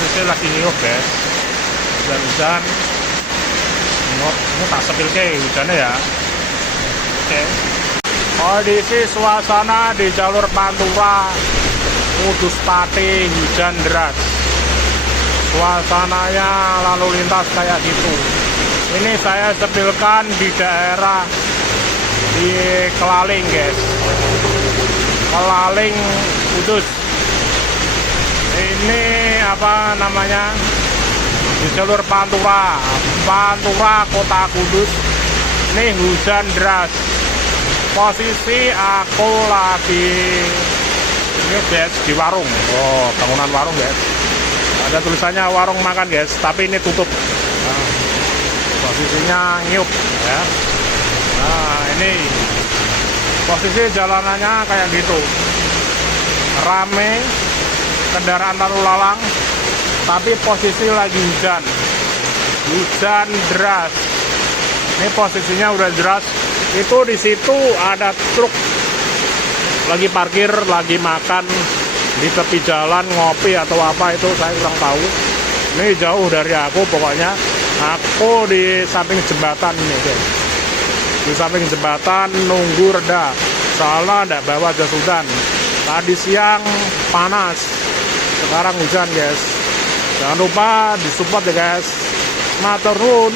posisi lagi ngiyup guys, hujan-hujan ngiyup. Ini tak sepil ke hujannya ya. Oke, kondisi suasana di jalur Pantura Kudus Pati hujan deras, suasananya lalu lintas kayak gitu. Ini saya sepilkan di daerah di Kelaling guys, Kelaling Kudus. Ini apa namanya, di jalur Pantura Kota Kudus. Ini hujan deras. Posisi aku lagi ini guys di warung. Oh, bangunan warung guys, ada tulisannya warung makan guys, tapi ini tutup. Nah, posisinya ngiyup ya. Nah, ini posisi jalanannya kayak gitu, rame kendaraan lalu lalang, tapi posisi lagi hujan deras. Ini posisinya udah deras. Itu di situ ada truk lagi parkir, lagi makan di tepi jalan, ngopi atau apa itu saya kurang tahu. Ini jauh dari aku, pokoknya aku di samping jembatan ini guys. Di samping jembatan nunggu reda, soalnya ada bawa jas hujan. Tadi siang panas, sekarang hujan guys. Jangan lupa disupport ya guys. Matur nuwun.